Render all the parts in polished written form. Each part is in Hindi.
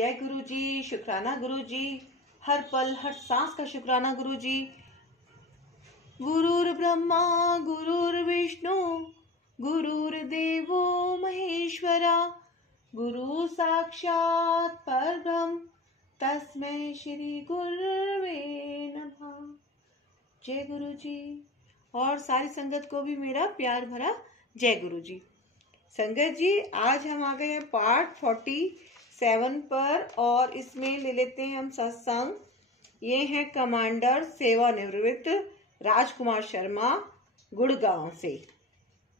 जय गुरु जी, शुक्राना गुरु जी, हर पल हर सांस का शुक्राना गुरु जी। गुरुर ब्रह्मा गुरुर्विष्णु गुरुर्देवो महेश्वरा, गुरु साक्षात परब्रह्म तस्मै श्री गुरुवे नमः। जय गुरु जी। और सारी संगत को भी मेरा प्यार भरा जय गुरु जी। संगत जी, आज हम आ गए हैं पार्ट 47 पर और इसमें ले लेते हैं हम सत्संग। ये हैं कमांडर सेवानिवृत्त राजकुमार शर्मा गुड़गांव से।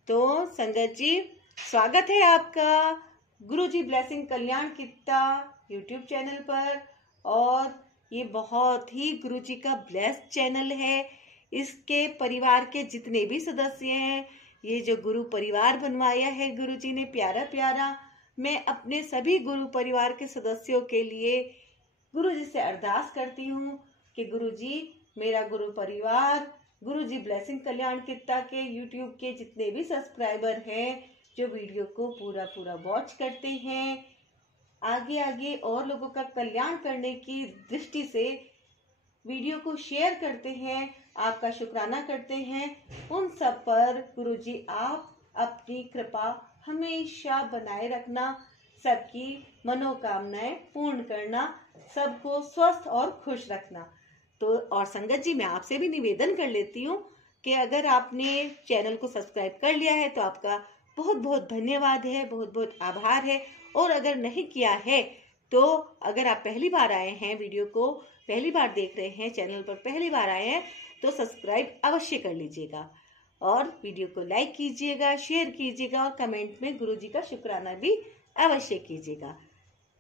तो संगत जी, स्वागत है आपका गुरु जी ब्लेसिंग कल्याण कित्ता यूट्यूब चैनल पर। और ये बहुत ही गुरु जी का ब्लेस्ड चैनल है। इसके परिवार के जितने भी सदस्य हैं, ये जो गुरु परिवार बनवाया है गुरु जी ने प्यारा प्यारा, मैं अपने सभी गुरु परिवार के सदस्यों के लिए गुरु जी से अरदास करती हूँ कि गुरु जी मेरा गुरु परिवार गुरु जी ब्लेसिंग कल्याण कित्ता के यूट्यूब के जितने भी सब्सक्राइबर हैं, जो वीडियो को पूरा पूरा वॉच करते हैं, आगे आगे और लोगों का कल्याण करने की दृष्टि से वीडियो को शेयर करते हैं, आपका शुक्राना करते हैं, उन सब पर गुरुजी आप अपनी कृपा हमेशा बनाए रखना, सबकी मनोकामनाएं पूर्ण करना, सबको स्वस्थ और खुश रखना। तो और संगत जी, मैं आपसे भी निवेदन कर लेती हूँ कि अगर आपने चैनल को सब्सक्राइब कर लिया है तो आपका बहुत बहुत धन्यवाद है, बहुत बहुत आभार है। और अगर नहीं किया है तो अगर आप पहली बार आए हैं, वीडियो को पहली बार देख रहे हैं, चैनल पर पहली बार आए हैं, तो सब्सक्राइब अवश्य कर लीजिएगा और वीडियो को लाइक कीजिएगा, शेयर कीजिएगा और कमेंट में गुरु जी का शुक्राना भी अवश्य कीजिएगा।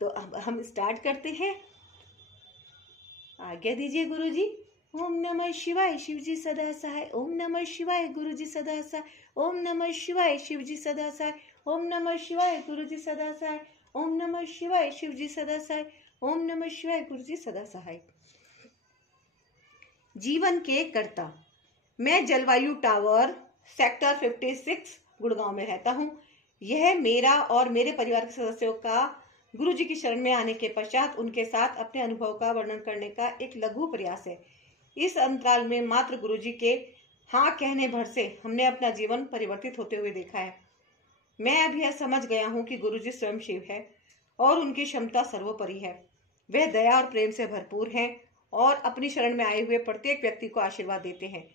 तो अब हम स्टार्ट करते हैं। आज्ञा दीजिए गुरु जी। ओम नमः शिवाय, शिव जी सदा सहाय। ओम नमः शिवाय, गुरु जी सदा सहाय। ओम नमः शिवाय, शिव जी सदा सहाय। ओम नमः शिवाय, गुरु जी सदा सहाय। ओम नमः शिवाय, शिव जी सदा सहाय। ओम नमः शिवाय, गुरु जी सदा सहाय। जीवन के कर्ता। मैं जलवायु टावर सेक्टर 56 गुड़गांव में रहता हूँ। यह मेरा और मेरे परिवार के सदस्यों का गुरु जी की शरण में आने के पश्चात उनके साथ अपने अनुभव का वर्णन करने का एक लघु प्रयास है। इस अंतराल में मात्र गुरु जी के हाँ कहने भर से हमने अपना जीवन परिवर्तित होते हुए देखा है। मैं अब यह समझ गया हूँ कि गुरु जी स्वयं शिव है और उनकी क्षमता सर्वोपरि है। वह दया और प्रेम से भरपूर हैं और अपनी शरण में आए हुए प्रत्येक व्यक्ति को आशीर्वाद देते हैं।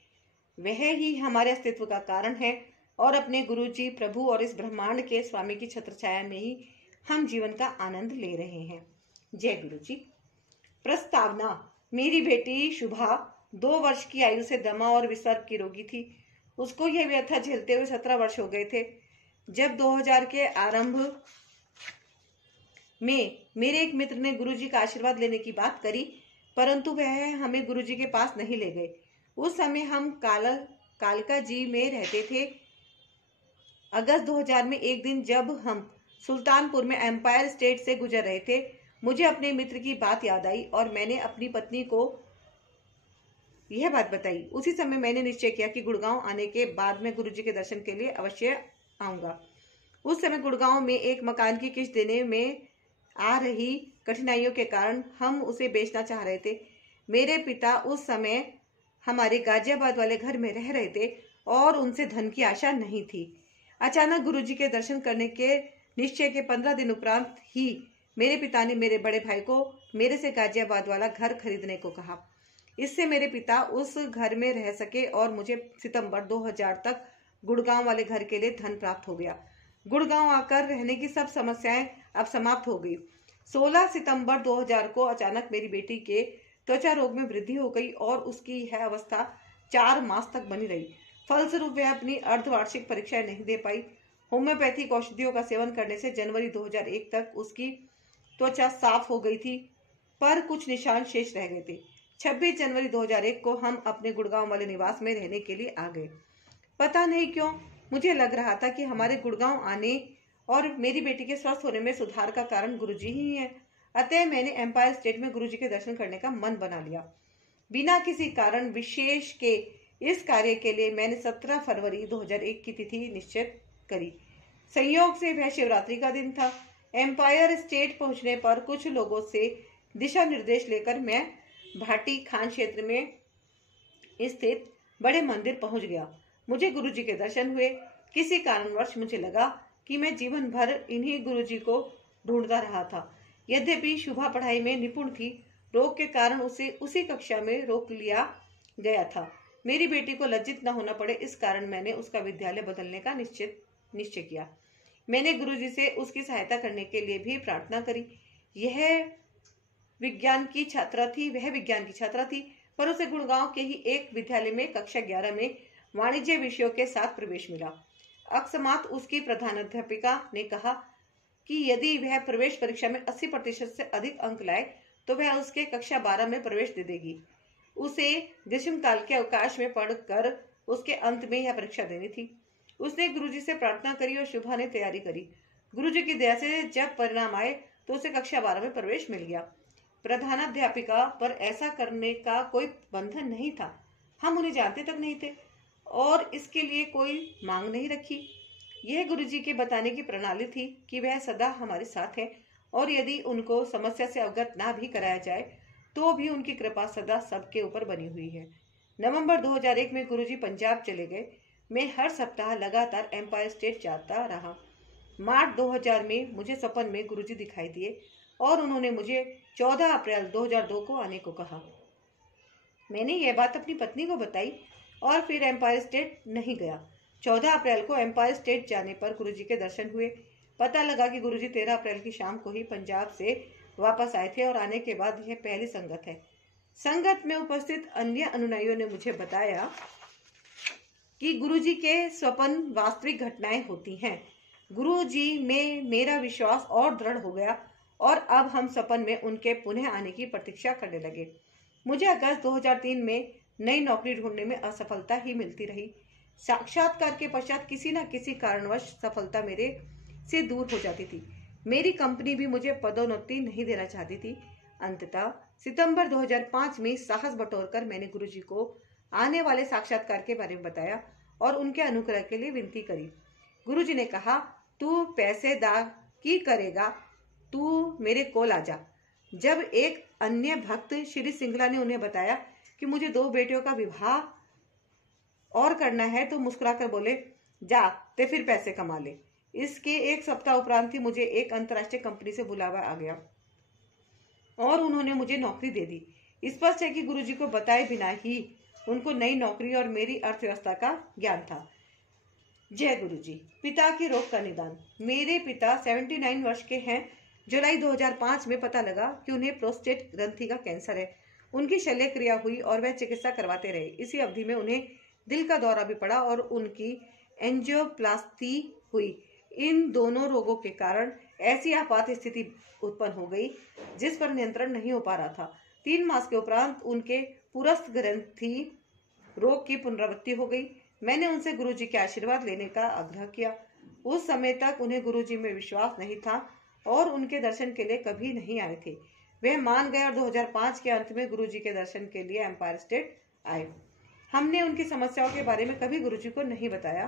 वह ही हमारे अस्तित्व का कारण है और अपने गुरु जी, प्रभु और इस ब्रह्मांड के स्वामी की छत्र छाया में ही हम जीवन का आनंद ले रहे हैं। जय गुरु जी। प्रस्तावना। मेरी बेटी शुभा 2 वर्ष की आयु से दमा और विसर्प की रोगी थी। उसको यह व्यथा झेलते हुए 17 वर्ष हो गए थे। जब 2000 के आरंभ में मेरे एक मित्र ने गुरुजी का आशीर्वाद लेने की बात करी, परंतु वह हमें गुरुजी के पास नहीं ले गए। उस समय हम कालका जी में रहते थे। अगस्त 2000 में एक दिन जब हम सुल्तानपुर में एम्पायर स्टेट से गुजर रहे थे, मुझे अपने मित्र की बात याद आई और मैंने अपनी पत्नी को यह बात बताई। उसी समय मैंने निश्चय किया कि गुड़गांव आने के बाद मैं गुरुजी के दर्शन के लिए अवश्य आऊंगा। उस समय गुड़गांव में एक मकान की किस्त देने में आ रही कठिनाइयों के कारण हम उसे बेचना चाह रहे थे। मेरे पिता उस समय हमारे गाजियाबाद वाले घर में रह रहे थे और उनसे धन की आशा नहीं थी। अचानक गुरुजी के दर्शन करने के निश्चय के 15 दिन उपरांत ही मेरे पिता ने मेरे बड़े भाई को मेरे से गाजियाबाद वाला घर खरीदने को कहा। इससे मेरे पिता उस घर में रह सके और मुझे सितंबर 2000 तक गुड़गांव वाले घर के लिए धन प्राप्त हो गया। गुड़गांव आकर रहने की सब समस्याएं अब समाप्त हो गई। 16 सितंबर 2000 को अचानक मेरी बेटी के त्वचा रोग में वृद्धि हो गई और उसकी यह अवस्था 4 मास तक बनी रही। फलस्वरूप वह अपनी अर्धवार्षिक परीक्षाएं नहीं दे पाई। होम्योपैथिक औषधियों का सेवन करने से जनवरी 2001 तक उसकी त्वचा साफ हो गई थी, पर कुछ निशान शेष रह गए थे। 26 जनवरी 2001 को हम अपने गुड़गांव वाले निवास में रहने के लिए आ गए। पता नहीं क्यों मुझे लग रहा था कि हमारे गुड़गांव आने और मेरी बेटी के स्वस्थ होने में सुधार का कारण गुरुजी ही है। अतः मैंने एम्पायर स्टेट में गुरुजी के दर्शन करने का मन बना लिया। बिना किसी कारण विशेष के इस कार्य के लिए मैंने 17 फरवरी 2001 की तिथि निश्चित करी। संयोग से वह शिवरात्रि का दिन था। एम्पायर स्टेट पहुंचने पर कुछ लोगों से दिशा निर्देश लेकर मैं भाटी खान क्षेत्र में स्थित बड़े मंदिर पहुंच गया। मुझे गुरुजी के दर्शन हुए। किसी कारणवश मुझे लगा कि मैं जीवन भर इन्हीं गुरुजी को ढूंढता रहा था। यद्यपि शुभा पढ़ाई में निपुण थी, रोग के कारण उसे उसी कक्षा में रोक लिया गया था। मेरी बेटी को लज्जित न होना पड़े, इस कारण मैंने उसका विद्यालय बदलने का निश्चय किया। मैंने गुरुजी से उसकी सहायता करने के लिए भी प्रार्थना करी। वह विज्ञान की छात्रा थी, पर उसे गुड़गांव के ही एक विद्यालय में कक्षा 11 में वाणिज्य विषयों के साथ प्रवेश मिला। अकस्मात उसकी प्रधानाध्यापिका ने कहा कि यदि वह प्रवेश परीक्षा में 80% से अधिक अंक लाए तो वह उसके कक्षा 12 में प्रवेश दे देगी। उसे ग्रीष्मकाल के अवकाश में पढ़कर उसके अंत में यह परीक्षा देनी थी। उसने गुरुजी से प्रार्थना करी और शुभा ने तैयारी करी। गुरुजी की दया से जब परिणाम आए तो उसे कक्षा 12 में प्रवेश मिल गया। प्रधानाध्यापिका पर ऐसा करने का कोई बंधन नहीं था। हम उन्हें जानते तक नहीं थे और इसके लिए कोई मांग नहीं रखी। यह गुरुजी के बताने की प्रणाली थी कि वह सदा हमारे साथ है और यदि उनको समस्या से अवगत ना भी कराया जाए तो भी उनकी कृपा सदा सबके ऊपर बनी हुई है। नवंबर 2001 में गुरुजी पंजाब चले गए। मैं हर सप्ताह लगातार एम्पायर स्टेट जाता रहा। मार्च 2000 में मुझे सपन में गुरुजी दिखाई दिए और उन्होंने मुझे 14 अप्रैल 2002 को आने को कहा। मैंने यह बात अपनी पत्नी को बताई और फिर एम्पायर स्टेट नहीं गया। 14 अप्रैल को एम्पायर स्टेट जाने पर गुरुजी के दर्शन हुए। पता लगा कि गुरुजी 13 अप्रैल की शाम को ही पंजाब से वापस आए थे और आने के बाद यह पहली संगत है। संगत में उपस्थित अन्य अनुयायियों ने मुझे बताया कि गुरुजी के स्वप्न वास्तविक घटनाएं होती हैं। गुरुजी में मेरा विश्वास और दृढ़ हो गया और अब हम सपन में उनके पुनः आने की प्रतीक्षा करने लगे। मुझे अगस्त 2003 में नई नौकरी ढूंढने में असफलता ही मिलती रही। साक्षात्कार के पश्चात किसी न किसी कारणवश सफलता मेरे से दूर हो जाती थी। मेरी कंपनी भी मुझे पदोन्नति नहीं देना चाहती थी। अंततः सितंबर 2005 में साहस बटोरकर मैंने गुरुजी को आने वाले साक्षात्कार के बारे में बताया और उनके अनुग्रह के लिए विनती करी। गुरुजी ने कहा, तू पैसे दा की करेगा, तू मेरे कोल आ जा। जब एक अन्य भक्त श्री सिंगला ने उन्हें बताया कि मुझे 2 बेटियों का विवाह और करना है तो मुस्कुराकर बोले, जा ते फिर पैसे कमा ले। इसके एक सप्ताह उपरांत ही मुझे एक अंतर्राष्ट्रीय कंपनी से बुलावा आ गया और उन्होंने मुझे नौकरी दे दी। स्पष्ट है कि गुरुजी को बताए बिना ही उनको नई नौकरी और मेरी अर्थव्यवस्था का ज्ञान था। जय गुरुजी। पिता की रोग का निदान। मेरे पिता 79 वर्ष के हैं। जुलाई 2005 में पता लगा कि उन्हें प्रोस्टेट ग्रंथि का कैंसर है। उनकी शल्य क्रिया हुई और वह चिकित्सा करवाते रहे। इसी अवधि में उन्हें दिल का दौरा भी पड़ा और उनकी एंजियोप्लास्टी हुई। इन दोनों रोगों के कारण ऐसी आपात स्थिति उत्पन्न हो गई जिस पर नियंत्रण नहीं हो पा रहा था। 3 मास के उपरांत उनके पुरस्थ ग्रंथि रोग की पुनरावृत्ति हो गई। मैंने उनसे गुरुजी के आशीर्वाद लेने का आग्रह किया। उस समय तक उन्हें गुरुजी में विश्वास नहीं था और उनके दर्शन के लिए कभी नहीं आए थे। वे मान गए और 2005 के अंत में गुरुजी के दर्शन के लिए एम्पायर स्टेट आए। हमने उनकी समस्याओं के बारे में कभी गुरुजी को नहीं बताया।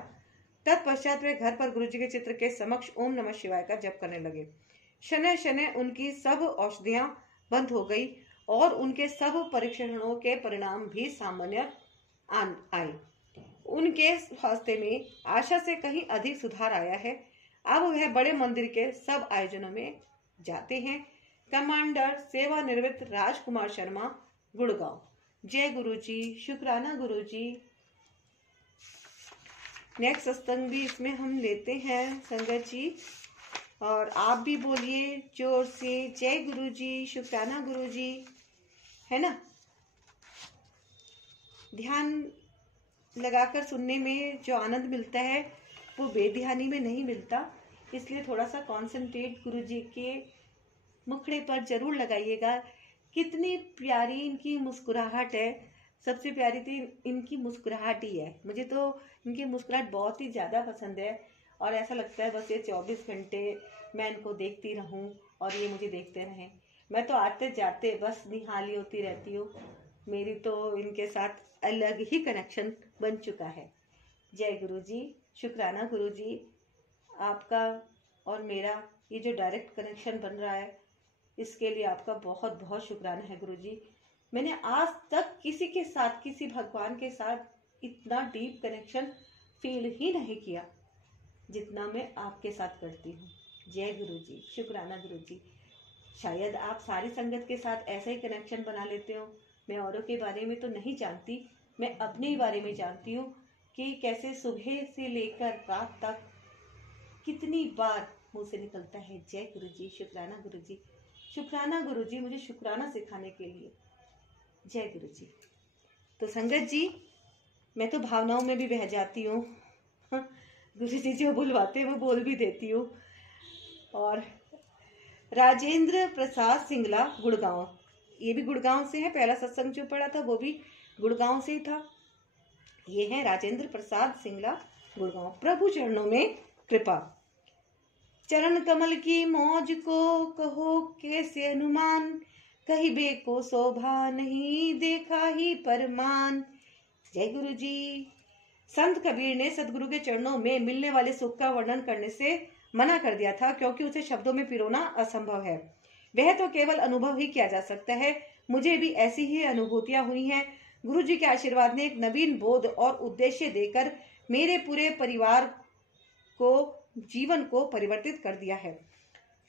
तत्पश्चात वे घर पर गुरुजी के चित्र के समक्ष ओम नमः शिवाय का जप करने लगे। शनै शनै उनकी सब औषधियां बंद हो गई और उनके सब परीक्षणों के परिणाम भी सामान्य आए। उनके स्वास्थ्य में आशा से कहीं अधिक सुधार आया है। अब वह बड़े मंदिर के सब आयोजनों में जाते हैं। कमांडर सेवानिवृत्त राजकुमार शर्मा, गुड़गांव। जय गुरुजी। शुक्राना गुरुजी। नेक्स्ट सत्संग भी इसमें हम लेते हैं संगत जी, और आप भी बोलिए जोर से जय गुरुजी, शुक्राना गुरुजी, है ना। ध्यान लगाकर सुनने में जो आनंद मिलता है वो बेध्यानी में नहीं मिलता, इसलिए थोड़ा सा कॉन्सेंट्रेट गुरुजी के मुखड़े पर जरूर लगाइएगा। कितनी प्यारी इनकी मुस्कुराहट है। सबसे प्यारी तो इनकी मुस्कुराहट ही है। मुझे तो इनकी मुस्कुराहट बहुत ही ज़्यादा पसंद है और ऐसा लगता है बस ये 24 घंटे मैं इनको देखती रहूं और ये मुझे देखते रहें। मैं तो आते जाते बस निहाली होती रहती हूँ। मेरी तो इनके साथ अलग ही कनेक्शन बन चुका है। जय गुरुजी। शुक्राना गुरुजी, आपका और मेरा ये जो डायरेक्ट कनेक्शन बन रहा है इसके लिए आपका बहुत बहुत शुक्राना है गुरुजी। मैंने आज तक किसी के साथ, किसी भगवान के साथ इतना डीप कनेक्शन फील ही नहीं किया जितना मैं आपके साथ करती हूँ। जय गुरुजी, शुक्राना गुरुजी। शायद आप सारी संगत के साथ ऐसा ही कनेक्शन बना लेते हो। मैं औरों के बारे में तो नहीं जानती, मैं अपने ही बारे में जानती हूँ कि कैसे सुबह से लेकर रात तक कितनी बार मुंह से निकलता है जय गुरुजी, शुक्राना गुरुजी, शुक्राना गुरुजी, मुझे शुक्राना सिखाने के लिए। जय गुरुजी। तो संगत जी, मैं तो भावनाओं में भी बह जाती हूँ। गुरुजी जो बुलवाते हैं वो बोल भी देती हूँ। और राजेंद्र प्रसाद सिंगला, गुड़गांव, ये भी गुड़गांव से है। पहला सत्संग जो पढ़ा था वो भी गुड़गांव से ही था। ये है राजेंद्र प्रसाद सिंगला, गुड़गांव। प्रभु चरणों में कृपा। चरण कमल की मौज को कहो कैसे अनुमान, कहिबे को शोभा नहीं देखा ही परमान। जय गुरु जी। संत कबीर ने सदगुरु के चरणों में मिलने वाले सुख का वर्णन करने से मना कर दिया था, क्योंकि उसे शब्दों में पिरोना असंभव है। वह तो केवल अनुभव ही किया जा सकता है। मुझे भी ऐसी ही अनुभूतियां हुई हैं। गुरु जी के आशीर्वाद ने एक नवीन बोध और उद्देश्य देकर मेरे पूरे परिवार को, जीवन को परिवर्तित कर दिया है।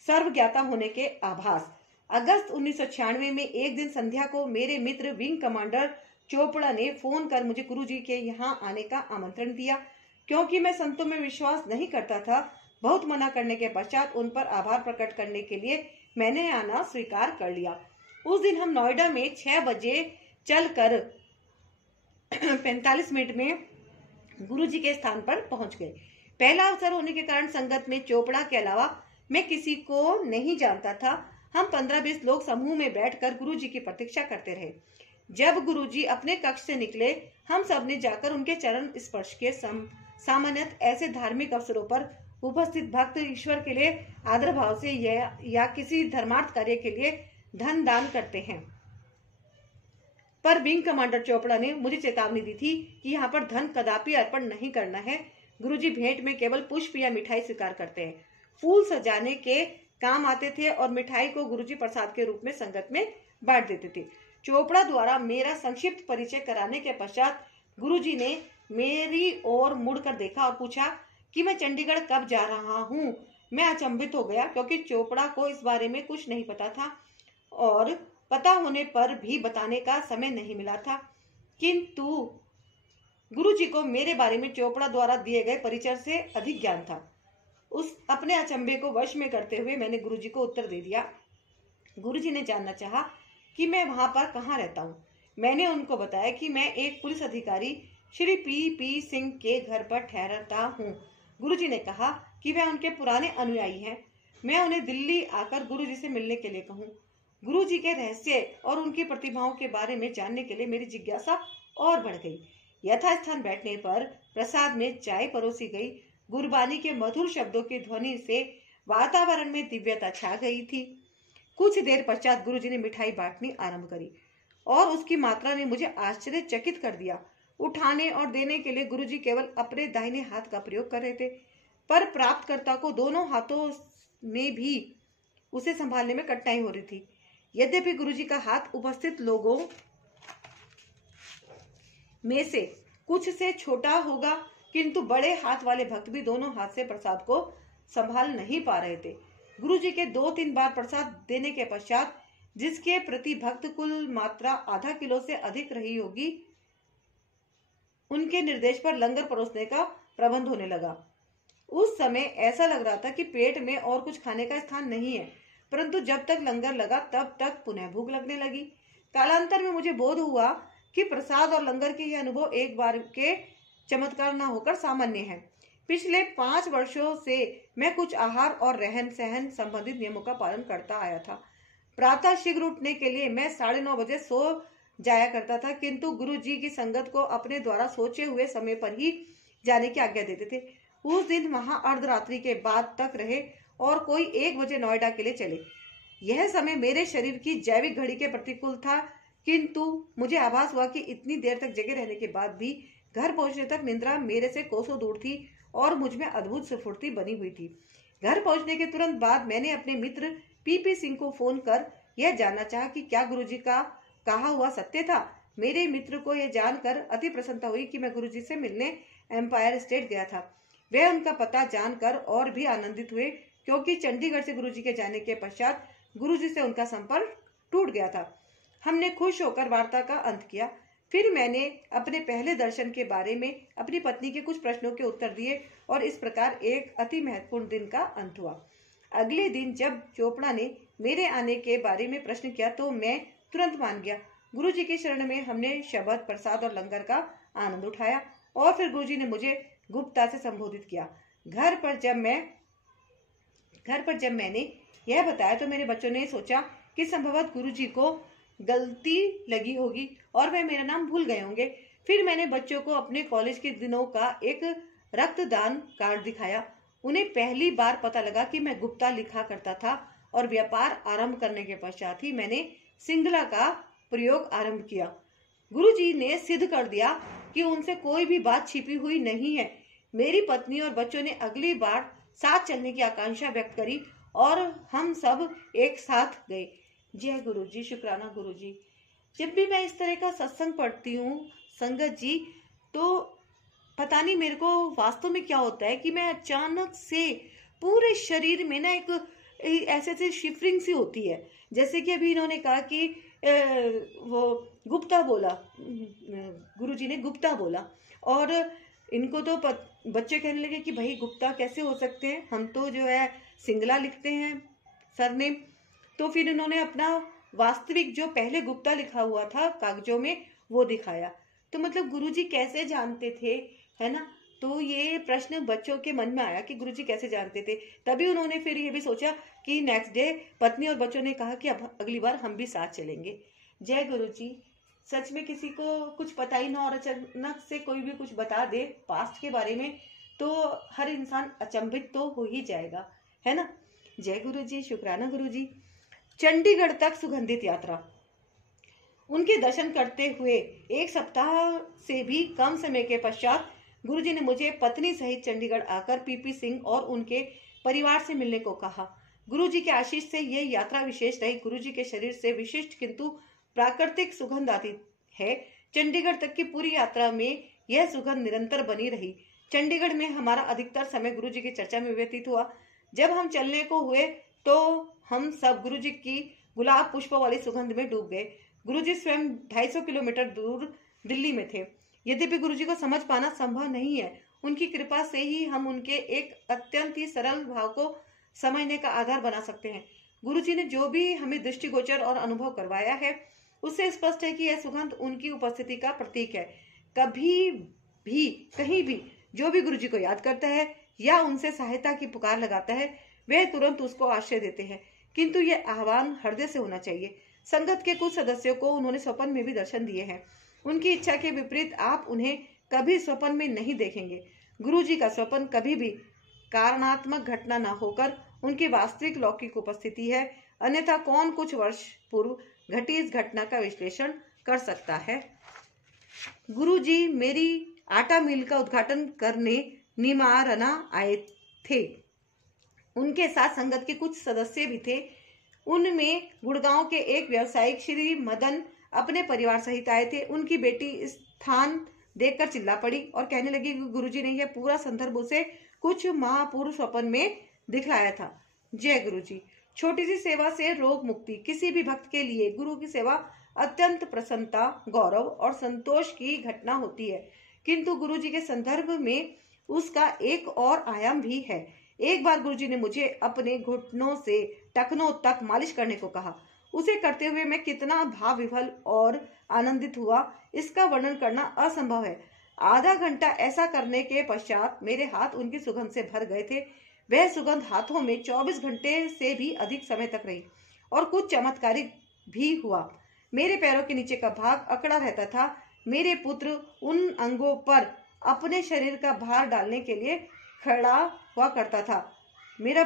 सर्वज्ञाता होने के आभास। अगस्त 1996 में एक दिन संध्या को मेरे मित्र विंग कमांडर चोपड़ा ने फोन कर मुझे गुरुजी के यहाँ आने का आमंत्रण दिया। क्योंकि मैं संतों में विश्वास नहीं करता था, बहुत मना करने के पश्चात उन पर आभार प्रकट करने के लिए मैंने आना स्वीकार कर लिया। उस दिन हम नोएडा में 6 बजे चलकर 45 मिनट में गुरुजी के स्थान पर पहुंच गए। पहला अवसर होने के कारण संगत में चोपड़ा के अलावा मैं किसी को नहीं जानता था। हम 15-20 लोग समूह में बैठकर गुरुजी की प्रतीक्षा करते रहे। जब गुरुजी अपने कक्ष से निकले, हम सब ने जाकर उनके चरण स्पर्श के। सामान्यतः ऐसे धार्मिक अवसरों पर उपस्थित भक्त ईश्वर के लिए आदर भाव से या किसी धर्मार्थ कार्य के लिए धन दान करते हैं, पर विंग कमांडर चोपड़ा ने मुझे चेतावनी दी थी कि यहाँ पर धन कदापि अर्पण नहीं करना है। गुरुजी भेंट में केवल पुष्प या मिठाई स्वीकार करते हैं। फूल सजाने के काम आते थे और मिठाई को गुरुजी प्रसाद के रूप में संगत में बांट देते थे। चोपड़ा द्वारा मेरा संक्षिप्त परिचय कराने के पश्चात गुरुजी ने मेरी ओर मुड़कर देखा और पूछा कि मैं चंडीगढ़ कब जा रहा हूँ। मैं अचंभित हो गया, क्योंकि चोपड़ा को इस बारे में कुछ नहीं पता था और पता होने पर भी बताने का समय नहीं मिला था। किंतु गुरुजी को मेरे बारे में चोपड़ा द्वारा दिए गए परिचय से अधिक ज्ञान था। उस अपने अचंभे को वश में करते हुए मैंने गुरुजी को उत्तर दे दिया। गुरुजी ने जानना चाहा कि मैं वहां पर कहाँ रहता हूँ। मैंने उनको बताया कि मैं एक पुलिस अधिकारी श्री पी सिंह के घर पर ठहरता हूँ। गुरुजी ने कहा कि वह उनके पुराने अनुयायी हैं। मैं उन्हें दिल्ली आकर गुरुजी से मिलने के लिए कहूँ। गुरुजी के रहस्य और उनकी प्रतिभाओं के बारे में जानने के लिए मेरी जिज्ञासा और बढ़ गई। यथास्थान बैठने पर प्रसाद में चाय परोसी गई। गुरबानी के मधुर शब्दों की ध्वनि से वातावरण में दिव्यता छा गई थी। कुछ देर पश्चात गुरुजी ने मिठाई बांटनी आरंभ करी और उसकी मात्रा ने मुझे आश्चर्यचकित कर दिया। उठाने और देने के लिए गुरुजी केवल अपने दाहिने हाथ का प्रयोग कर रहे थे, पर प्राप्तकर्ता को दोनों हाथों में भी उसे संभालने में कठिनाई हो रही थी। यद्यपि गुरुजी का हाथ उपस्थित लोगों में से कुछ से छोटा होगा, किंतु बड़े हाथ वाले भक्त भी दोनों हाथ से प्रसाद को संभाल नहीं पा रहे थे। गुरुजी के 2-3 बार प्रसाद देने के पश्चात, जिसके प्रति भक्त कुल मात्रा आधा किलो से अधिक रही होगी, उनके निर्देश पर लंगर परोसने का प्रबंध होने लगा। उस समय ऐसा लग रहा था कि पेट में और कुछ खाने का स्थान नहीं है, परंतु जब तक लंगर लगा तब तक पुनः भूख लगने लगी। कालांतर में मुझे बोध हुआ कि प्रसाद और लंगर के यह अनुभव एक बार के चमत्कार न होकर सामान्य है। पिछले 5 वर्षों से मैं कुछ आहार और रहन सहन संबंधित नियमों का पालन करता आया था। प्रातः शीघ्र उठने के लिए मैं 9:30 बजे सो जाया करता था, किंतु गुरु जी की संगत को अपने द्वारा सोचे हुए समय पर ही जाने की आज्ञा देते थे। उस दिन वहां अर्धरात्रि के बाद तक रहे और कोई 1 बजे नोएडा के लिए चले। यह समय मेरे शरीर की जैविक घड़ी के प्रतिकूल था, किंतु मुझे आभास हुआ कि इतनी देर तक जगे रहने के बाद भी घर पहुंचने तक निद्रा मेरे से कोसों दूर थी और मुझ में अद्भुत स्फूर्ति बनी हुई थी। घर पहुंचने के तुरंत बाद मैंने अपने मित्र पीपी सिंह को फोन कर यह जानना चाहा कि क्या गुरुजी का कहा हुआ सत्य था। मेरे मित्र को यह जानकर अति प्रसन्नता हुई कि मैं गुरुजी से मिलने एम्पायर स्टेट गया था। वे उनका पता जानकर और भी आनंदित हुए, क्योंकि चंडीगढ़ से गुरुजी के जाने के पश्चात गुरुजी से उनका संपर्क टूट गया था। हमने खुश होकर वार्ता का अंत किया। फिर मैंने अपने पहले दर्शन के बारे में अपनी पत्नी के कुछ प्रश्नों के उत्तर दिए और इस प्रकार एक अति महत्वपूर्ण दिन का अंत हुआ। अगले दिन जब चोपड़ा ने मेरे आने के बारे में प्रश्न किया तो मैं तुरंत मान गया। गुरुजी के शरण में हमने शबद, प्रसाद और लंगर का आनंद उठाया और फिर गुरुजी ने मुझे गुप्ता से संबोधित किया। घर पर जब मैंने यह बताया तो मेरे बच्चों ने सोचा कि संभवतः गुरुजी को गलती लगी होगी और वे मेरा नाम भूल गए होंगे। फिर मैंने बच्चों को अपने कॉलेज के दिनों का एक रक्तदान कार्ड दिखाया। उन्हें पहली बार पता लगा कि मैं गुप्ता लिखा करता था और व्यापार आरंभ करने के पश्चात ही मैंने सिंगला का प्रयोग आरंभ किया। गुरुजी ने सिद्ध कर दिया कि उनसे कोई भी बात छिपी हुई नहीं है। मेरी पत्नी और बच्चों ने अगली बार साथ चलने की आकांक्षा व्यक्त करी और हम सब एक साथ गए। जय गुरुजी, शुक्राना गुरुजी। जब भी मैं इस तरह का सत्संग पढ़ती हूँ संगत जी, तो पता नहीं मेरे को वास्तव में क्या होता है कि मैं अचानक से पूरे शरीर में ना एक ऐसे शिफरिंग सी होती है। जैसे कि अभी इन्होंने कहा कि वो गुप्ता बोला, गुरुजी ने गुप्ता बोला और इनको तो बच्चे कहने लगे कि भाई गुप्ता कैसे हो सकते हैं, हम तो जो है सिंगला लिखते हैं सरनेम। तो फिर इन्होंने अपना वास्तविक जो पहले गुप्ता लिखा हुआ था कागजों में वो दिखाया। तो मतलब गुरुजी कैसे जानते थे, है ना। तो ये प्रश्न बच्चों के मन में आया कि गुरुजी कैसे जानते थे। तभी उन्होंने फिर ये भी सोचा कि नेक्स्ट डे पत्नी और बच्चों ने कहा कि अब अगली बार हम भी साथ चलेंगे। जय गुरुजी। सच में किसी को कुछ पता ही ना और अचानक से कोई भी कुछ बता दे पास्ट के बारे में तो हर इंसान अचंभित तो हो ही जाएगा, है ना। जय गुरुजी, शुक्राना गुरुजी। चंडीगढ़ तक सुगंधित यात्रा। उनके दर्शन करते हुए एक सप्ताह से भी कम समय के पश्चात गुरुजी ने मुझे पत्नी सहित चंडीगढ़ आकर पीपी सिंह और उनके परिवार से मिलने को कहा। गुरुजी के आशीष से यह यात्रा विशेष रही। गुरुजी के शरीर से विशिष्ट किंतु प्राकृतिक सुगंध आती है। चंडीगढ़ तक की पूरी यात्रा में यह सुगंध निरंतर बनी रही। चंडीगढ़ में हमारा अधिकतर समय गुरुजी की चर्चा में व्यतीत हुआ। जब हम चलने को हुए तो हम सब गुरुजी की गुलाब पुष्पों वाली सुगंध में डूब गए। गुरुजी स्वयं 250 किलोमीटर दूर दिल्ली में थे। यद्यपि गुरुजी को समझ पाना संभव नहीं है, उनकी कृपा से ही हम उनके एक अत्यंत ही सरल भाव को समझने का आधार बना सकते हैं। गुरुजी ने जो भी हमें दृष्टिगोचर और अनुभव करवाया है उससे स्पष्ट है कि यह सुगंध उनकी उपस्थिति का प्रतीक है। कभी भी कहीं भी जो भी गुरुजी को याद करता है या उनसे सहायता की पुकार लगाता है वे तुरंत उसको आश्रय देते हैं, किंतु यह आह्वान हृदय से होना चाहिए। संगत के कुछ सदस्यों को उन्होंने स्वप्न में भी दर्शन दिए हैं। उनकी इच्छा के विपरीत आप उन्हें कभी स्वप्न में नहीं देखेंगे। गुरुजी का स्वप्न कभी भी कारणात्मक घटना न होकर उनकी वास्तविक लौकिक उपस्थिति है, अन्यथा कौन कुछ वर्ष पूर्व घटी इस घटना का विश्लेषण कर सकता है। गुरुजी मेरी आटा मिल का उद्घाटन करने निमारना आए थे। उनके साथ संगत के कुछ सदस्य भी थे। उनमें गुड़गांव के एक व्यवसायिक श्री मदन अपने परिवार सहित आए थे। उनकी बेटी स्थान देखकर चिल्ला पड़ी और कहने लगी कि गुरुजी ने यह पूरा संदर्भ उसे कुछ माह पूर्व स्वप्न में दिखलाया था। जय गुरुजी। छोटी सी सेवा से रोग मुक्ति। किसी भी भक्त के लिए गुरु की सेवा अत्यंत प्रसन्नता, गौरव और संतोष की घटना होती है, किंतु गुरुजी के संदर्भ में उसका एक और आयाम भी है। एक बार गुरुजी ने मुझे अपने घुटनों से टखनों तक मालिश करने को कहा। उसे करते हुए मैं कितना भाव विभल और आनंदित हुआ इसका वर्णन करना असंभव है। आधा घंटा ऐसा करने के पश्चात मेरे हाथ उनकी सुगंध से भर गए थे। वह सुगंध हाथों में 24 घंटे से भी अधिक समय तक रही और कुछ चमत्कारिक भी हुआ। मेरे पैरों के नीचे का भाग अकड़ा रहता था। मेरे पुत्र उन अंगों पर अपने शरीर का भार डालने के लिए खड़ा हुआ करता था। मेरा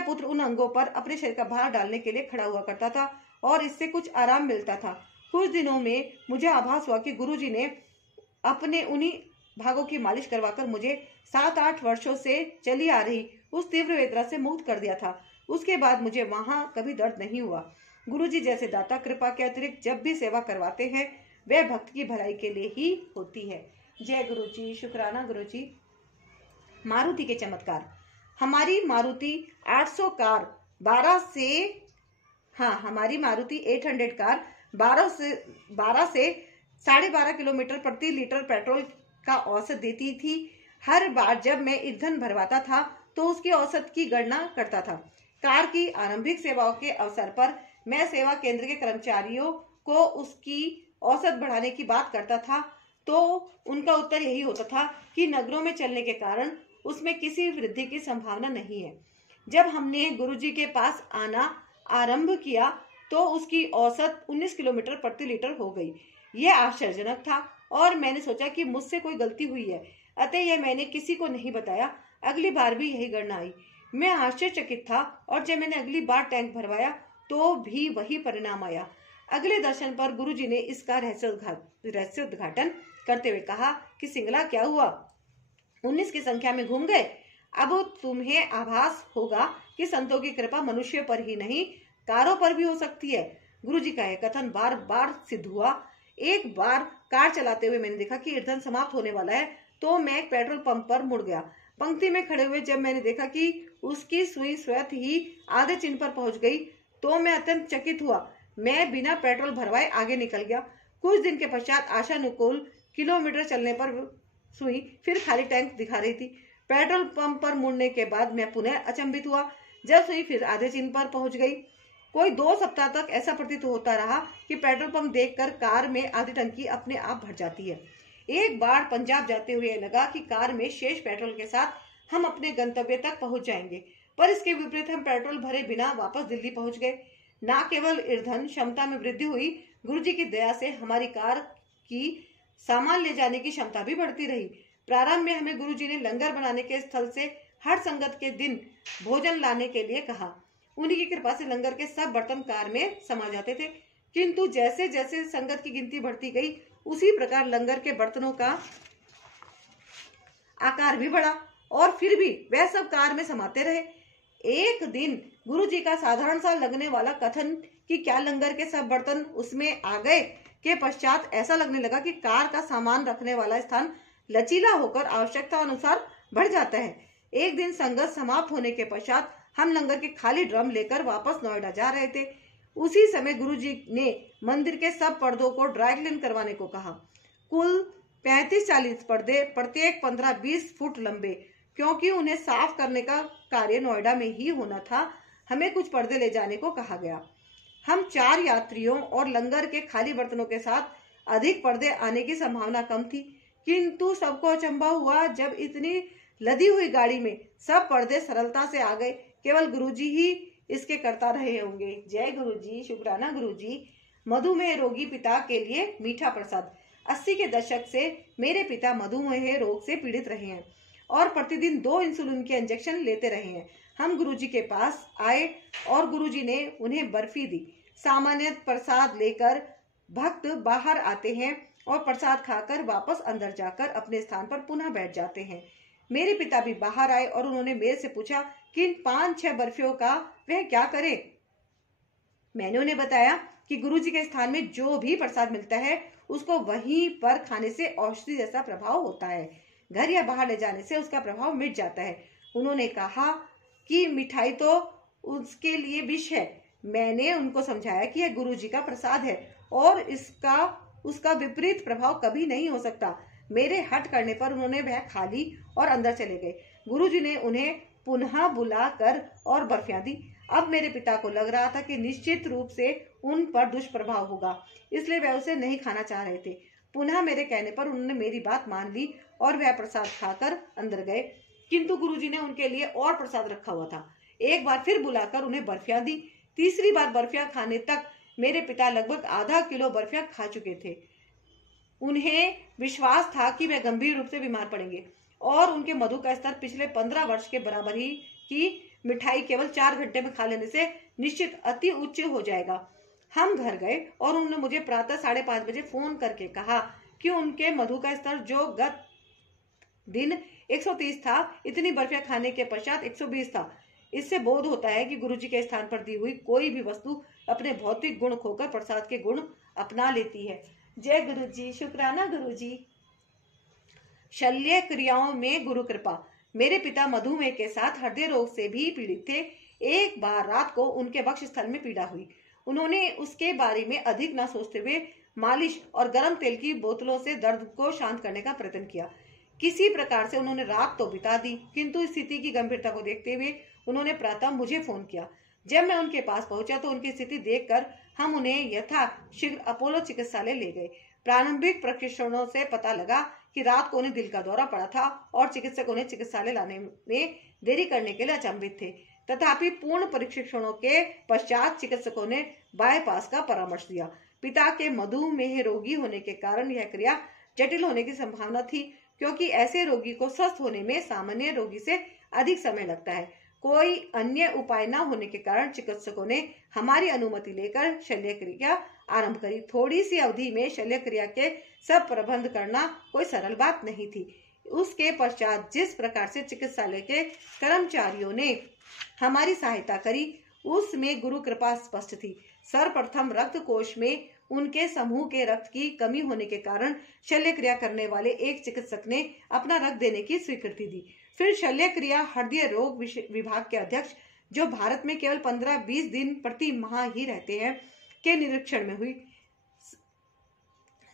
पुत्र उन अंगों पर अपने शरीर का भार डालने के लिए खड़ा हुआ करता था और इससे कुछ आराम मिलता था। कुछ दिनों में मुझे आभास हुआ कि गुरुजी ने अपने उन्हीं भागों की मालिश करवाकर मुझे 7-8 वर्षों से चली आ रही उस तीव्र वेदना से मुक्त कर दिया था। उसके बाद मुझे वहां कभी दर्द नहीं हुआ। गुरुजी जैसे दाता कृपा के अतिरिक्त जब भी सेवा करवाते हैं वह भक्त की भलाई के लिए ही होती है। जय गुरु जी, शुक्राना गुरु जी। मारुति के चमत्कार। हमारी मारुति 800 कार 12 से हमारी मारुति 800 कार 12 से 12.5 किलोमीटर प्रति लीटर पेट्रोल का औसत देती थी। हर बार जब मैं ईंधन भरवाता था तो उसकी औसत की गणना करता था। कार की आरंभिक सेवाओं के अवसर पर मैं सेवा केंद्र के कर्मचारियों को उसकी औसत बढ़ाने की बात करता था तो उनका उत्तर यही होता था कि नगरों में चलने के कारण उसमें किसी वृद्धि की संभावना नहीं है। जब हमने गुरुजी के पास आना आरंभ किया तो उसकी औसत 19 किलोमीटर प्रति लीटर हो गई। यह आश्चर्यजनक था और मैंने सोचा कि मुझसे कोई गलती हुई है, अतः यह मैंने किसी को नहीं बताया। अगली बार भी यही गणना आई। मैं आश्चर्यचकित था और जब मैंने अगली बार टैंक भरवाया तो भी वही परिणाम आया। अगले दर्शन पर गुरुजी ने इसका रहस्य उद्घाटन करते हुए कहा कि सिंगला क्या हुआ, 19 की संख्या में घूम गए। अब तुम्हें आभास होगा कि संतों की कृपा मनुष्य पर ही नहीं कारों पर भी हो सकती है। गुरुजी का यह कथन बार बार सिद्ध हुआ। एक बार कार चलाते हुए मैंने देखा कि ईंधन समाप्त होने वाला है तो मैं एक पेट्रोल पंप पर मुड़ गया। पंक्ति में खड़े हुए जब मैंने देखा कि उसकी सुई स्वयं ही आधे चिन्ह पर पहुंच गई तो मैं अत्यंत चकित हुआ। मैं बिना पेट्रोल भरवाए आगे निकल गया। कुछ दिन के पश्चात आशानुकूल किलोमीटर चलने पर सुई फिर खाली टैंक दिखा रही थी। पेट्रोल पंप पर मुड़ने के बाद मैं पुनः अचंभित हुआ जब सुई फिर आधे चिन्ह पर पहुंच गई। कोई 2 सप्ताह तक ऐसा प्रतीत होता रहा कि पेट्रोल पंप देखकर कार में आधी टंकी अपने आप भर जाती है। एक बार पंजाब जाते हुए लगा कि कार में शेष पेट्रोल के साथ हम अपने गंतव्य तक पहुंच जाएंगे, पर इसके विपरीत हम पेट्रोल भरे बिना वापस दिल्ली पहुंच गए। न केवल ईंधन क्षमता में वृद्धि हुई, गुरुजी की दया से हमारी कार की सामान ले जाने की क्षमता भी बढ़ती रही। प्रारंभ में हमें गुरुजी ने लंगर बनाने के स्थल से हर संगत के दिन भोजन लाने के लिए कहा। उन्हीं की कृपा से लंगर के सब बर्तन कार में समा जाते थे, किंतु जैसे जैसे संगत की गिनती बढ़ती गई उसी प्रकार लंगर के बर्तनों का आकार भी बढ़ा और फिर भी वह सब कार में समाते रहे। एक दिन गुरुजी का साधारण सा लगने वाला कथन कि क्या लंगर के सब बर्तन उसमें आ गए के पश्चात ऐसा लगने लगा कि कार का सामान रखने वाला स्थान लचीला होकर आवश्यकता अनुसार बढ़ जाता है। एक दिन संगत समाप्त होने के पश्चात हम लंगर के खाली ड्रम लेकर वापस नोएडा जा रहे थे। उसी समय गुरुजी ने मंदिर के सब पर्दों को ड्राई क्लीन करवाने को कहा। कुल 35-40 पर्दे, प्रत्येक 15-20 फुट लंबे। क्योंकि उन्हें साफ करने का कार्य नोएडा में ही होना था, हमें कुछ पर्दे ले जाने को कहा गया। हम 4 यात्रियों और लंगर के खाली बर्तनों के साथ अधिक पर्दे आने की संभावना कम थी, किंतु सबको अचंभा हुआ जब इतनी लदी हुई गाड़ी में सब पर्दे सरलता से आ गए। केवल गुरुजी ही इसके करता रहे होंगे। जय गुरुजी, शुक्राना गुरुजी। मधुमेह रोगी पिता के लिए मीठा प्रसाद। 80 के दशक से मेरे पिता मधुमेह रोग से पीड़ित रहे हैं और प्रतिदिन 2 इंसुलिन के इंजेक्शन लेते रहे हैं। हम गुरुजी के पास आए और गुरुजी ने उन्हें बर्फी दी। सामान्य प्रसाद लेकर भक्त बाहर आते हैं और प्रसाद खाकर वापस अंदर जाकर अपने स्थान पर पुनः बैठ जाते हैं। मेरे पिता भी बाहर आए और उन्होंने मेरे से पूछा कि इन 5-6 बर्फियों का वह क्या करे। मैंने उन्हें बताया कि गुरुजी के स्थान में जो भी प्रसाद मिलता है उसको वहीं पर खाने से औषधि जैसा प्रभाव होता है, घर या बाहर ले जाने से उसका प्रभाव मिट जाता है। उन्होंने कहा कि मिठाई तो उसके लिए विष है। मैंने उनको समझाया कि यह गुरुजी का प्रसाद है और उसका विपरीत प्रभाव कभी नहीं हो सकता। मेरे हट करने पर उन्होंने वह खा ली और अंदर चले गए। गुरुजी ने उन्हें पुनः बुलाकर और बर्फियां दी। अब मेरे पिता को लग रहा था कि निश्चित रूप से उन पर दुष्प्रभाव होगा, इसलिए वह उसे नहीं खाना चाह रहे थे। पुनः मेरे कहने पर उन्होंने मेरी बात मान ली और वह प्रसाद खाकर अंदर गए, किंतु गुरुजी ने उनके लिए और प्रसाद रखा हुआ था। एक बार फिर बुलाकर उन्हें बर्फियां दी। तीसरी बार बर्फियां खाने तक मेरे पिता लगभग आधा किलो बर्फियां खा चुके थे। उन्हें विश्वास था कि वे गंभीर रूप से बीमार पड़ेंगे और उनके मधु का स्तर पिछले 15 वर्ष के बराबर ही की मिठाई केवल 4 घंटे में खा लेने से निश्चित अति उच्च हो जाएगा। हम घर गए और उन्होंने मुझे प्रातः 5:30 बजे फोन करके कहा कि उनके मधु का स्तर जो गत दिन 130 था। इतनी बर्फियां खाने के पश्चात 120 था। इससे बोध होता है कि गुरुजी के स्थान पर दी हुई कोई भी वस्तु अपने भौतिक गुण खोकर प्रसाद के गुण अपना लेती है। जय गुरुजी। शुक्राना गुरुजी। शल्य क्रियाओं में गुरु कृपा। मेरे पिता मधुमेह के साथ हृदय रोग से भी पीड़ित थे। एक बार रात को उनके वक्ष स्थल में पीड़ा हुई। उन्होंने उसके बारे में अधिक न सोचते हुए मालिश और गर्म तेल की बोतलों से दर्द को शांत करने का प्रयत्न किया। किसी प्रकार से उन्होंने रात तो बिता दी, किंतु स्थिति की गंभीरता को देखते हुए उन्होंने प्रातः मुझे फोन किया। जब मैं उनके पास पहुंचा तो उनकी स्थिति देखकर हम उन्हें यथाशीघ्र अपोलो चिकित्सालय ले गए। प्रारंभिक परीक्षणों से पता लगा कि रात को उन्हें दिल का दौरा पड़ा था और चिकित्सक उन्हें चिकित्सालय लाने में देरी करने के लिए अचंभित थे। तथापि पूर्ण परीक्षणों के पश्चात चिकित्सकों ने बाईपास का परामर्श दिया। पिता के मधुमेह रोगी होने के कारण यह क्रिया जटिल होने की संभावना थी, क्योंकि ऐसे रोगी को स्वस्थ होने में सामान्य रोगी से अधिक समय लगता है। कोई अन्य उपाय न होने के कारण चिकित्सकों ने हमारी अनुमति लेकर शल्य क्रिया आरंभ करी। थोड़ी सी अवधि में शल्य क्रिया के सब प्रबंध करना कोई सरल बात नहीं थी। उसके पश्चात जिस प्रकार से चिकित्सालय के कर्मचारियों ने हमारी सहायता करी, उसमें गुरु कृपा स्पष्ट थी। सर्वप्रथम रक्त कोश में उनके समूह के रक्त की कमी होने के कारण शल्य क्रिया करने वाले एक चिकित्सक ने अपना रक्त देने की स्वीकृति दी। फिर शल्य क्रिया हृदय रोग विभाग के अध्यक्ष, जो भारत में केवल 15-20 दिन प्रति माह ही रहते हैं, के निरीक्षण में हुई।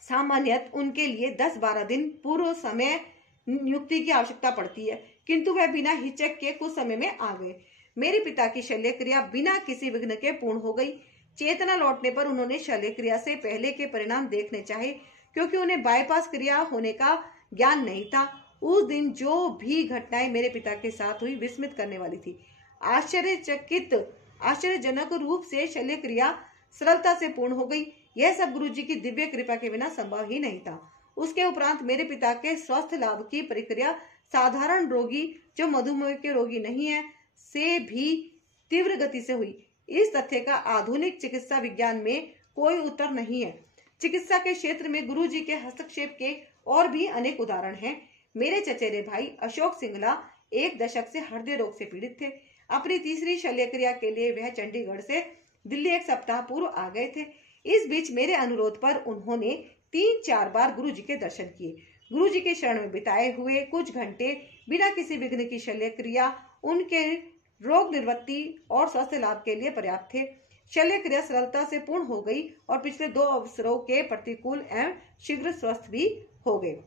सामान्यतः उनके लिए 10-12 दिन पूर्व समय नियुक्ति की आवश्यकता पड़ती है, किंतु वह बिना हिचक के कुछ समय में आ गए। मेरे पिता की शल्य क्रिया बिना किसी विघ्न के पूर्ण हो गई। चेतना लौटने पर उन्होंने शल्य क्रिया से पहले के परिणाम देखने चाहे, क्योंकि उन्हें बाईपास क्रिया होने का ज्ञान नहीं था। उस दिन जो भी घटनाएं मेरे पिता के साथ हुई विस्मित करने वाली थी। आश्चर्यजनक रूप से शल्य क्रिया सरलता से पूर्ण हो गई। यह सब गुरुजी की दिव्य कृपा के बिना संभव ही नहीं था। उसके उपरांत मेरे पिता के स्वास्थ्य लाभ की प्रक्रिया साधारण रोगी, जो मधुमेह के रोगी नहीं है, से भी तीव्र गति से हुई। इस तथ्य का आधुनिक चिकित्सा विज्ञान में कोई उत्तर नहीं है। चिकित्सा के क्षेत्र में गुरुजी के हस्तक्षेप के और भी अनेक उदाहरण हैं। मेरे चचेरे भाई अशोक सिंगला 1 दशक से हृदय रोग से पीड़ित थे। अपनी तीसरी शल्य क्रिया के लिए वह चंडीगढ़ से दिल्ली 1 सप्ताह पूर्व आ गए थे। इस बीच मेरे अनुरोध पर उन्होंने 3-4 बार गुरुजी के दर्शन किए। गुरुजी के शरण में बिताए हुए कुछ घंटे बिना किसी विघ्न की शल्य क्रिया उनके रोग निवृत्ति और स्वास्थ्य लाभ के लिए पर्याप्त थे। शल्य क्रिया सरलता से पूर्ण हो गई और पिछले 2 अवसरों के प्रतिकूल एवं शीघ्र स्वस्थ भी हो गए।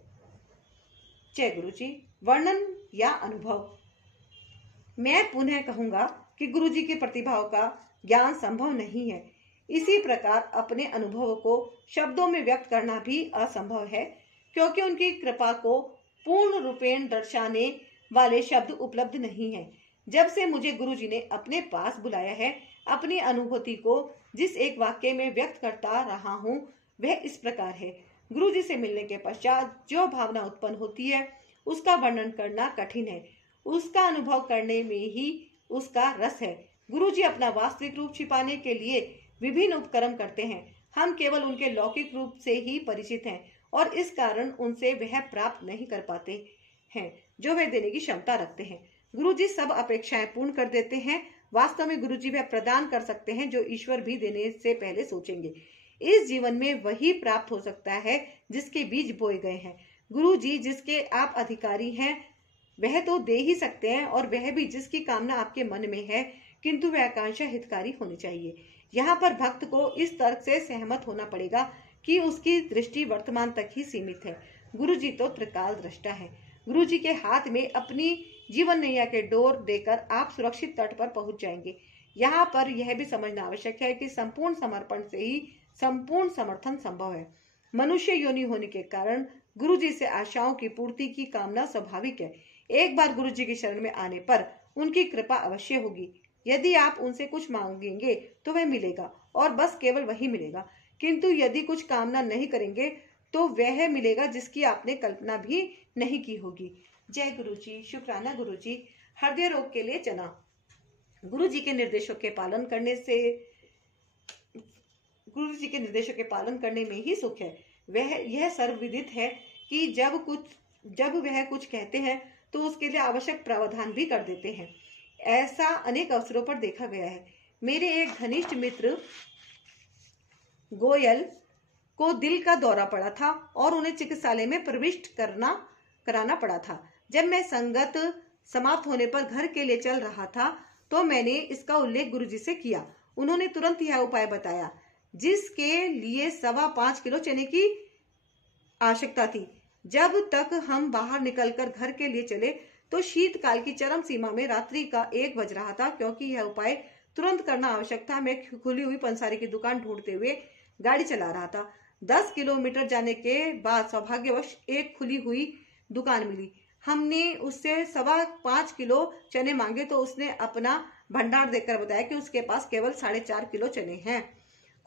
जय गुरुजी। वर्णन या अनुभव। मैं पुनः कहूंगा कि गुरुजी की प्रतिभाओं का ज्ञान संभव नहीं है। इसी प्रकार अपने अनुभव को शब्दों में व्यक्त करना भी असंभव है, क्योंकि उनकी कृपा को पूर्ण रूपेण दर्शाने वाले शब्द उपलब्ध नहीं है। जब से मुझे गुरुजी ने अपने पास बुलाया है, अपनी अनुभूति को जिस एक वाक्य में व्यक्त करता रहा हूँ वह इस प्रकार है। गुरुजी से मिलने के पश्चात जो भावना उत्पन्न होती है उसका वर्णन करना कठिन है। उसका अनुभव करने में ही उसका रस है। गुरुजी अपना वास्तविक रूप छिपाने के लिए विभिन्न उपक्रम करते हैं। हम केवल उनके लौकिक रूप से ही परिचित हैं और इस कारण उनसे वह प्राप्त नहीं कर पाते हैं जो वे देने की क्षमता रखते हैं। गुरुजी सब अपेक्षाएं पूर्ण कर देते हैं। वास्तव में गुरुजी वह प्रदान कर सकते हैं जो ईश्वर भी देने से पहले सोचेंगे। इस जीवन में वही प्राप्त हो सकता है जिसके बीज बोए गए हैं। गुरुजी जिसके आप अधिकारी हैं वह तो दे ही सकते हैं, और वह भी जिसकी कामना आपके मन में है, किंतु वह आकांक्षा हितकारी होनी चाहिए। यहाँ पर भक्त को इस तर्क से सहमत होना पड़ेगा कि उसकी दृष्टि वर्तमान तक ही सीमित है। गुरुजी तो त्रिकाल दृष्टा है। गुरुजी के हाथ में अपनी जीवन नैया के डोर देकर आप सुरक्षित तट पर पहुंच जाएंगे। यहाँ पर यह भी समझना आवश्यक है कि संपूर्ण समर्पण से ही संपूर्ण समर्थन संभव है। मनुष्य योनि होने के कारण गुरुजी से आशाओं की पूर्ति की कामना स्वाभाविक है। एक बार गुरुजी की शरण में आने पर उनकी कृपा अवश्य होगी। यदि आप उनसे कुछ मांगेंगे तो वह मिलेगा, और बस केवल वही मिलेगा। किंतु यदि कुछ कामना नहीं करेंगे तो वह मिलेगा जिसकी आपने कल्पना भी नहीं की होगी। जय गुरुजी। शुक्राना गुरुजी। हृदय रोग के लिए चना। गुरुजी के निर्देशों के पालन करने में ही सुख है। यह सर्वविदित है कि जब कुछ जब वह कुछ कहते हैं तो उसके लिए आवश्यक प्रावधान भी कर देते हैं। ऐसा अनेक अवसरों पर देखा गया है। मेरे एक घनिष्ठ मित्र गोयल को दिल का दौरा पड़ा था और उन्हें चिकित्सालय में प्रविष्ट कराना पड़ा था। जब मैं संगत समाप्त होने पर घर के लिए चल रहा था तो मैंने इसका उल्लेख गुरुजी से किया। उन्होंने तुरंत यह उपाय बताया, जिसके लिए 5.25 किलो चने की आवश्यकता थी। जब तक हम बाहर निकलकर घर के लिए चले तो शीतकाल की चरम सीमा में रात्रि का 1 बज रहा था। क्योंकि यह उपाय तुरंत करना आवश्यक था, मैं खुली हुई पंसारी की दुकान ढूंढते हुए गाड़ी चला रहा था। 10 किलोमीटर जाने के बाद सौभाग्यवश एक खुली हुई दुकान मिली। हमने उससे 5.25 किलो चने मांगे तो उसने अपना भंडार देखकर बताया कि उसके पास केवल 4.5 किलो चने हैं।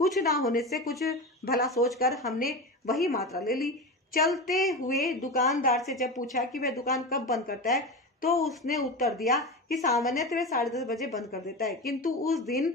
कुछ ना होने से कुछ भला सोचकर हमने वही मात्रा ले ली। चलते हुए दुकानदार से जब पूछा कि वह दुकान कब बंद करता है तो उसने उत्तर दिया कि सामान्यतः वह 10:30 बजे बंद कर देता है, किंतु उस दिन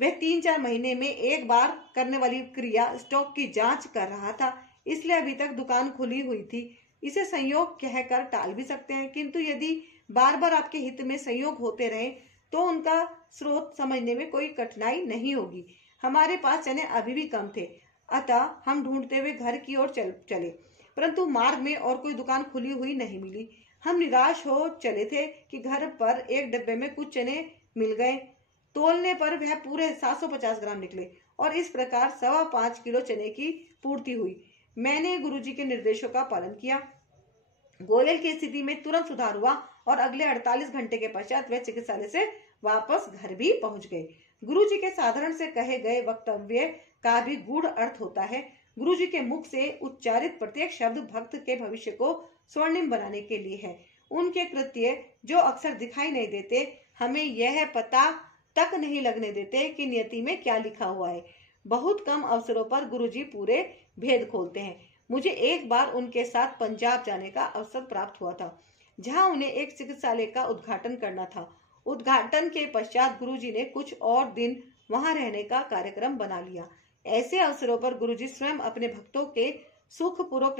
वह 3-4 महीने में एक बार करने वाली क्रिया स्टॉक की जांच कर रहा था, इसलिए अभी तक दुकान खुली हुई थी। इसे संयोग कहकर टाल भी सकते हैं, किंतु यदि बार बार आपके हित में संयोग होते रहे तो उनका स्रोत समझने में कोई कठिनाई नहीं होगी। हमारे पास चने अभी भी कम थे, अतः हम ढूंढते हुए घर की ओर चले, परंतु मार्ग में और कोई दुकान खुली हुई नहीं मिली। हम निराश हो चले थे कि घर पर एक डब्बे में कुछ चने मिल गए। तोलने पर वह पूरे 750 ग्राम निकले और इस प्रकार 5.25 किलो चने की पूर्ति हुई। मैंने गुरुजी के निर्देशों का पालन किया। गोयल की स्थिति में तुरंत सुधार हुआ और अगले 48 घंटे के पश्चात वह चिकित्सालय से वापस घर भी पहुंच गए। गुरुजी के साधारण से कहे गए वक्तव्य का भी गूढ़ अर्थ होता है। गुरुजी के मुख से उच्चारित प्रत्येक शब्द भक्त के भविष्य को स्वर्णिम बनाने के लिए है। उनके कृत्य जो अक्सर दिखाई नहीं देते, हमें यह पता तक नहीं लगने देते कि नियति में क्या लिखा हुआ है। बहुत कम अवसरों पर गुरुजी पूरे भेद खोलते हैं। मुझे एक बार उनके साथ पंजाब जाने का अवसर प्राप्त हुआ था, जहां उन्हें एक चिकित्सालय का उद्घाटन करना था। उद्घाटन के पश्चात गुरुजी ने कुछ और दिन वहां रहने का कार्यक्रम बना लिया। ऐसे अवसरों पर गुरुजी स्वयं अपने भक्तों के सुखपूर्वक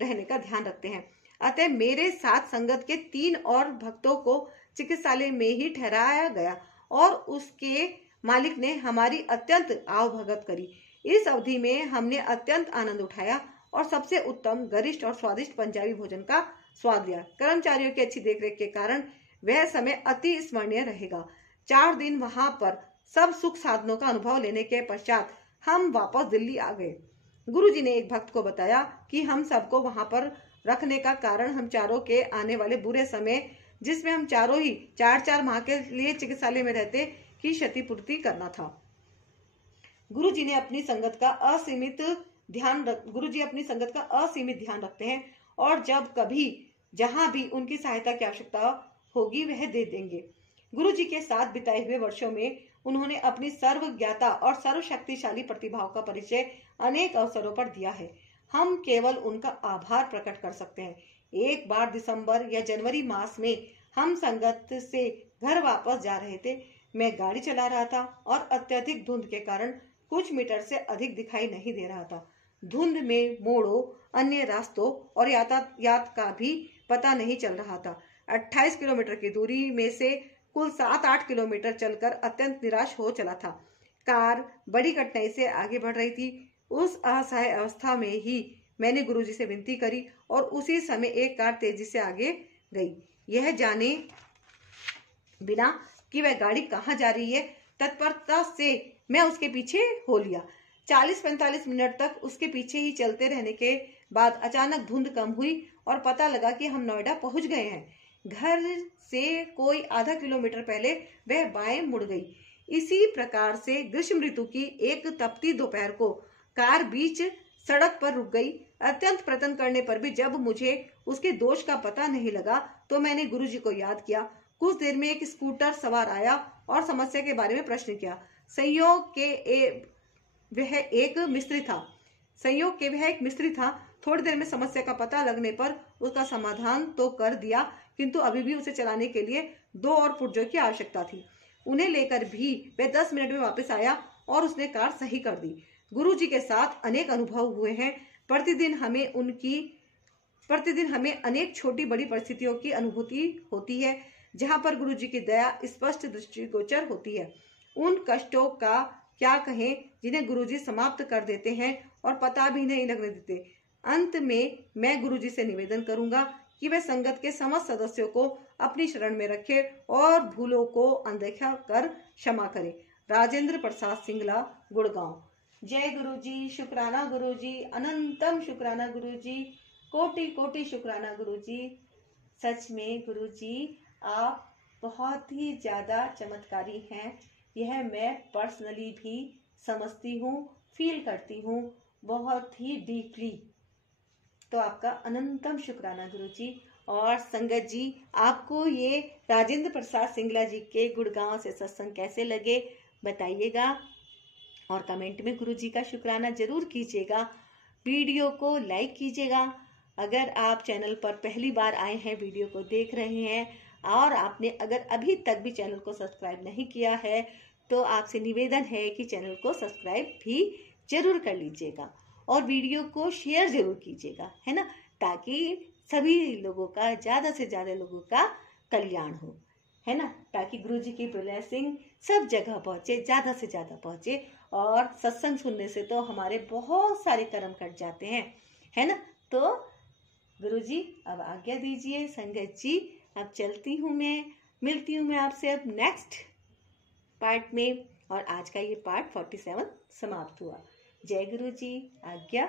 रहने का ध्यान रखते हैं। अतः मेरे साथ संगत के 3 और भक्तों को चिकित्सालय में ही ठहराया गया और उसके मालिक ने हमारी अत्यंत आवभगत करी। इस अवधि में हमने अत्यंत आनंद उठाया और सबसे उत्तम, गरिष्ठ और स्वादिष्ट पंजाबी भोजन का स्वाद लिया। कर्मचारियों की अच्छी देखरेख के कारण वह समय अति स्मरणीय रहेगा। 4 दिन वहां पर सब सुख साधनों का अनुभव लेने के पश्चात हम वापस दिल्ली आ गए। गुरुजी ने एक भक्त को बताया कि हम सबको वहां पर रखने का कारण हम चारों के आने वाले बुरे समय, जिसमें हम चारों ही 4-4 माह के लिए चिकित्सालय में रहते, की क्षतिपूर्ति करना था। गुरुजी अपनी संगत का असीमित ध्यान रखते हैं और जब कभी जहां भी उनकी सहायता की आवश्यकता होगी वह दे देंगे। गुरुजी के साथ बिताए हुए वर्षों में उन्होंने अपनी सर्वज्ञता और सर्वशक्तिशाली प्रतिभाओं का परिचय अनेक अवसरों पर दिया है। हम केवल उनका आभार प्रकट कर सकते हैं। एक बार दिसंबर या जनवरी मास में हम संगत से घर वापस जा रहे थे। मैं गाड़ी चला रहा था और अत्यधिक धुंध के कारण कुछ मीटर से अधिक दिखाई नहीं दे रहा था। धुंध में मोड़ों, अन्य रास्तों और यातायात का भी पता नहीं चल रहा था। 28 किलोमीटर की दूरी में से कुल 7-8 किलोमीटर चलकर अत्यंत निराश हो चला था। कार बड़ी कठिनाई से आगे बढ़ रही थी। उस असहाय अवस्था में ही मैंने गुरुजी से विनती करी और उसी समय एक कार तेजी से आगे गई। यह जाने बिना कि वह गाड़ी कहाँ जा रही है, तत्परता से मैं उसके पीछे हो लिया। 40-45 मिनट तक उसके पीछे ही चलते रहने के बाद अचानक धुंध कम हुई और पता लगा कि हम नोएडा पहुंच गए हैं। घर से कोई आधा किलोमीटर पहले वह बाएं मुड़ गई। इसी प्रकार से ग्रीष्म ऋतु की एक तपती दोपहर को कार बीच सड़क पर रुक गई। अत्यंत प्रयत्न करने पर भी जब मुझे उसके दोष का पता नहीं लगा तो मैंने गुरुजी को याद किया। कुछ देर में एक स्कूटर सवार आया और समस्या के बारे में प्रश्न किया। संयोग के वह एक मिस्त्री था। थोड़ी देर में समस्या का पता लगने पर उसका समाधान तो कर दिया, किंतु अभी भी उसे चलाने के लिए 2 और पुर्जों की आवश्यकता थी। उन्हें लेकर भी वह 10 मिनट में वापस आया और उसने कार सही कर दी। गुरुजी के साथ अनेक अनुभव हुए हैं, प्रतिदिन हमें अनेक छोटी बड़ी परिस्थितियों की अनुभूति होती है, जहां पर गुरु जी की दया स्पष्ट दृष्टिगोचर होती है। उन कष्टों का क्या कहें जिन्हें गुरु जी समाप्त कर देते हैं और पता भी नहीं लगने देते। अंत में मैं गुरु जी से निवेदन करूंगा कि वे संगत के समस्त सदस्यों को अपनी शरण में रखे और भूलों को अनदेखा कर क्षमा करें। राजेंद्र प्रसाद सिंगला, गुड़गांव। जय गुरु जी, शुक्राना गुरु जी, अनंतम शुक्राना गुरु जी, कोटि कोटि शुक्राना गुरु जी। सच में गुरु जी आप बहुत ही ज्यादा चमत्कारी हैं, यह मैं पर्सनली भी समझती हूँ, फील करती हूँ बहुत ही डीपली। तो आपका अनंतम शुक्राना गुरु जी। और संगत जी, आपको ये राजेंद्र प्रसाद सिंगला जी के गुड़गांव से सत्संग कैसे लगे बताइएगा और कमेंट में गुरु जी का शुक्राना जरूर कीजिएगा। वीडियो को लाइक कीजिएगा। अगर आप चैनल पर पहली बार आए हैं, वीडियो को देख रहे हैं और आपने अगर अभी तक भी चैनल को सब्सक्राइब नहीं किया है तो आपसे निवेदन है कि चैनल को सब्सक्राइब भी जरूर कर लीजिएगा और वीडियो को शेयर जरूर कीजिएगा, है ना, ताकि सभी लोगों का, ज़्यादा से ज़्यादा लोगों का कल्याण हो, है ना, ताकि गुरु जी की ब्लेसिंग सब जगह पहुँचे, ज़्यादा से ज़्यादा पहुँचे। और सत्संग सुनने से तो हमारे बहुत सारे कर्म कट जाते हैं, है ना। तो गुरु जी अब आज्ञा दीजिए। संगत जी अब चलती हूँ मैं, मिलती हूँ मैं आपसे अब नेक्स्ट पार्ट में। और आज का ये पार्ट 47 समाप्त हुआ। जय गुरु जी, आज्ञा।